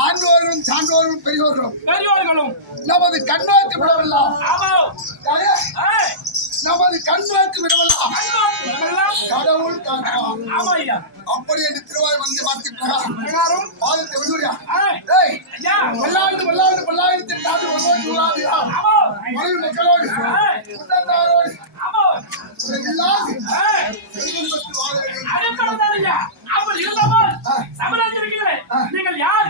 ஆண்டோரும் சான்றோரும் பெரியோர்களும் நமது கண்ணோக்கு விடவெல்லாம் நமது கண்ணோக்கு விடவெல்லாம் கடவுள் அப்படி என்று திருவாய் வந்து பார்த்து பாதத்தை விடுவியா பல்லாண்டு பல்லாண்டு பல்லாயிரத்தி 8 மனைவி மக்களோடு குடும்பத்தாரோடு நீங்கள் யார்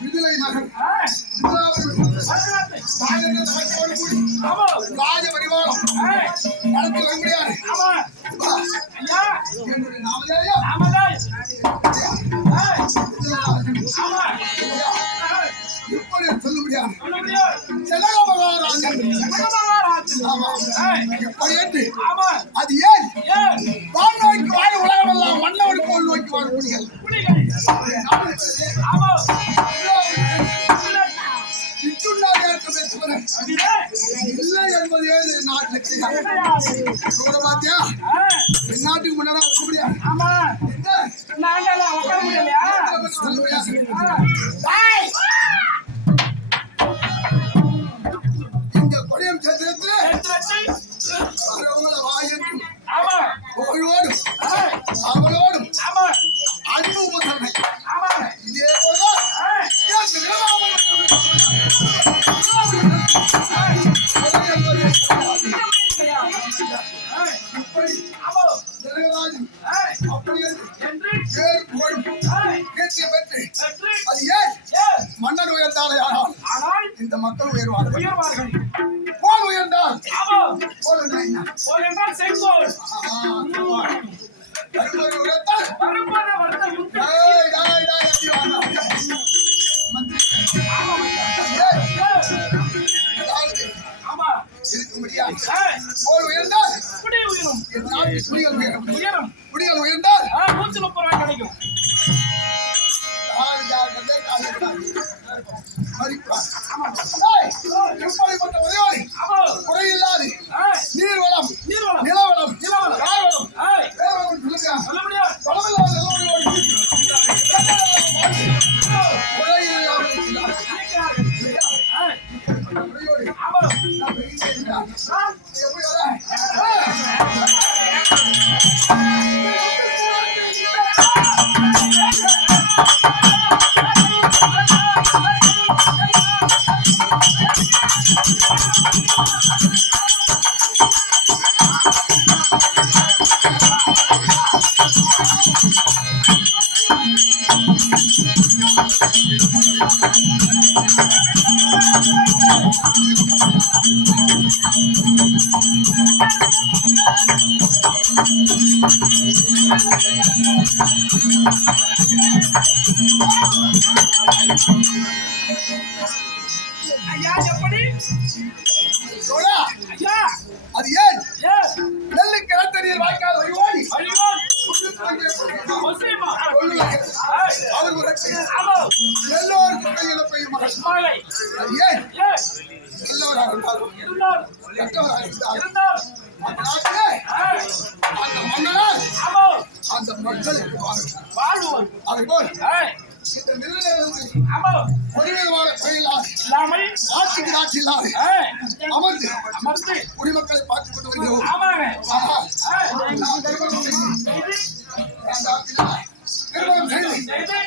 விடுதலை நகர் ராஜ பரிவாரம் நடத்தி வர முடியாது எப்படி சொல்ல முடியாது அது ஏன் வான் நோய்க்கு வாழ உலகமெல்லாம் மன்னவடி போல் நோக்கி வாழ முடியாது இல்லை என்பது ஏது நாட்டுக்கு நாட்டுக்கு முன்னாடி முடியாது வெற்றி. வெற்றி. அது ஏன் ஏன்? மன்னன் உயர்ந்தாலே ஆனால் ஆனால் இந்த மக்கள் உயர்வார்கள். உயர்வார்கள். கோல் உயர்ந்தால் ஆமாம். கோல் என்ன? கோல் என்றால் செங்கோல். கரும்பு உயர்த்தால் வருமான வர்த்த யுத்தம். டேய், டேய், டேய், அப்படி வாங்க. மந்திரி. ஏய், அதாவது ஆமா. இருக்கும்படியா ஏய், கோல் உயர்ந்தால் குடி உயரும். என் நாட்டு குடிகள் உயரும். உயரும். குடிகள் உயர்ந்தால் 130 ரூபாய் கிடைக்கும். எப்படிப்பட்ட உதவி ஆமாம். குறையில்லாது ஏய், நீர்வளம் நீர்வளம். நிலவளம் நிலவளம். கால்வளம் ஏய், வேறவளம் சொல்லுங்க சொல்ல முடியாது. வளமில்லாத நிலவளம் குறையில்லாமல் இருக்கிறார். இருக்கிறார்கள். ஏய், குறையோடு ஆமாம். நாம் எங்கே இருக்கிறார்? நான் எப்படி வர? ஐயா எப்படி? சோழா, ஐயா, அது ஏன் ஏன்? நெல்லு கிணத்தறியில் வாய்க்கால் வழிவோடி ஐயோ, கொள்ளுவாங்க. முஸ்லிமா? ஏய், அவர் உரைத்து ஆமாம். எல்லோருக்கும் கையில பெய்யும் மகள். மழை. அது ஏன் ஏன்? எல்லோராக இருந்தாலும் இருந்தால் கற்றவராக இருந்தாலும் இருந்தால் அந்த நாட்டிலே ஏய், அந்த மன்னனால் ஆமாம். அந்த மக்களுக்கு வாழ்க்கை. வாழ்வோம். அதுபோல் ஏய், இந்த நிலையிலிருந்து ஆமாம். ஒரு விதமான குறையில்லாது இல்லாமல் ஆட்சிக்கு நாட்சி இல்லாது ஏய், அமர்ந்து அமர்ந்து குடிமக்களை பார்த்துக் கொண்டு வருகிறோம். ஆமாங்க. ஆனால் ஏய், நாம் திருமணம் செய்து இது அந்த ஆட்சியினால் திருமணம் செய்து செய்து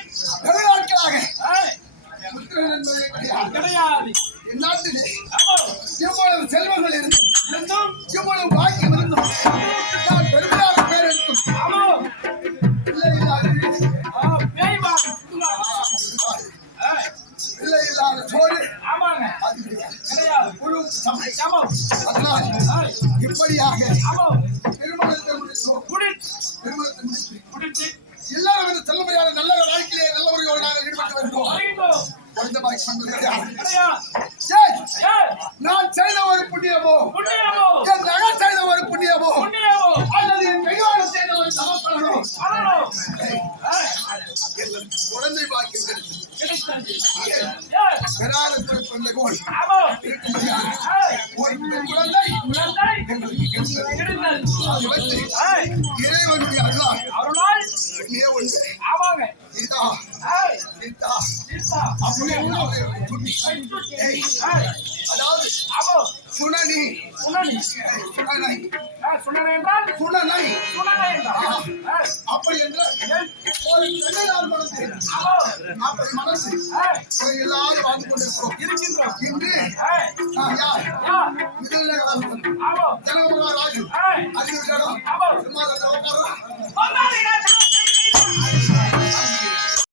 வெகு நாட்களாக ஏய், புத்திரன் என்பதே கிடையாது. கிடையாது. இந்நாட்டிலே ஆமாம். எவ்வளவு செல்வங்கள் இருந்தும் இருந்தும் எவ்வளவு பாக்கியம் இருந்தும் நான் பெருமையாக பேர் எடுத்தும் ஆமாம். பிள்ளை இல்லாத வீடு, பேய் வாக்கு. ஏய், பிள்ளை இல்லாத சோறு ஆமாங்க. அது கிடையாது. கிடையாது. முழு சமை. ஆமாம். அதனால் ஏய், இப்படியாக ஆமாம். திருமணத்தை முடித்தோம். திருமணத்தை முடித்து குடித்து எல்லாரும் இந்த செல்லுமையான நல்ல வாழ்க்கையிலே நல்ல முறையோடு நாங்கள் ஈடுபட்டு வருகிறோம். அறிந்தோம். குறைந்த பாக்கி பண்ணது கிடையாது. கிடையாது. ஏய், ஏய், நான் செய்த ஒரு புண்ணியமோ புண்ணியமோ என் நகை செய்த ஒரு புண்ணியமோ புண்ணியமோ அல்லது என் கையாள செய்த ஒரு சமப்பலனோ பலனோ ஏய், குழந்தை பாக்கியம் கிடைத்தது. கிடைத்தது. ஏய், பெறாத பிறந்த கோல் ஆமாம். இருக்கும்படியாக ஏய், ஒரு குழந்தை குழந்தை எங்களுக்கு கிடைத்தது. கிடைத்தது. அது வந்து ஏய், இறைவனுடைய அருளால் அருளால் ஒண்ணே ஒன்று. ஆமாங்க. இதா, ஏய், இதா, தீர்த்தா. அப்படியே உணவு துணி. ஏய், அதாவது ஆமாம். சுனனி, சுனனி. சுனனை, சுனனை என்றால் சுனனை. சுனனை என்றால் ஏய், அப்படி என்ற ஒரு பெண்ணால் மனது ஆமாம். அப்படி மனசு ஏய், எல்லாரும் வாழ்ந்து கொண்டிருக்கிறோம். இருக்கின்றோம். இன்று ஏய், நான் யார்? யார்? முதல்ல கலாச்சாரம். ஆமாம். ஜனகபுர ராஜு. ஏய், அதிகாரம். ஆமாம். சும்மா உட்கார